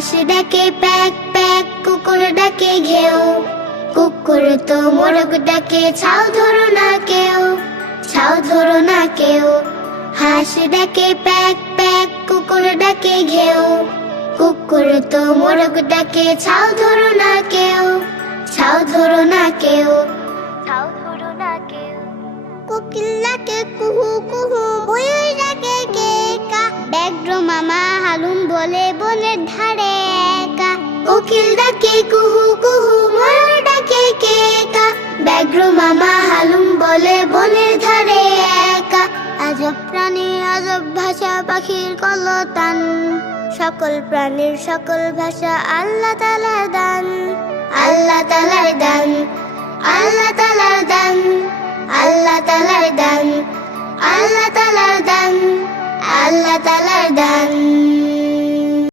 হাঁস ডাকে pack pack, কুকুর ডাকে ঘেউ, কুকুর তো মোরগ ডাকে ছাও ধরো না কেউ, ছাও ধরো না কেউ। হাঁস ডাকে প্যাক প্যাক, কুকুর ডাকে ঘেউ, কুকুর তো মোরগ ডাকে ছাও ধরো না কেউ, ছাও ধরো না কেউ, ছাও ধরো না কেউ। কোকিল ডাকে কুহু কুহু, ময়ূর ডাকে কে কা, ব্যাঘ্র মামা হালুম বলে বনের ধারে একা। কোকিল ডাকে কুহু কুহু, ময়ূর ডাকে কে কা, ব্যাঘ্র মামা হালুম বলে বনের ধারে একা। আজব প্রাণী আজব ভাষা, পাখির কলতান, সকল প্রাণীর সকল ভাষা আল্লাহ তাআলার দান, আল্লাহ তাআলার দান, আল্লাহ তাআলার দান, আল্লাহ তাআলার দান, আল্লাহ তাআলার দান, আল্লাহ তাআলার দান।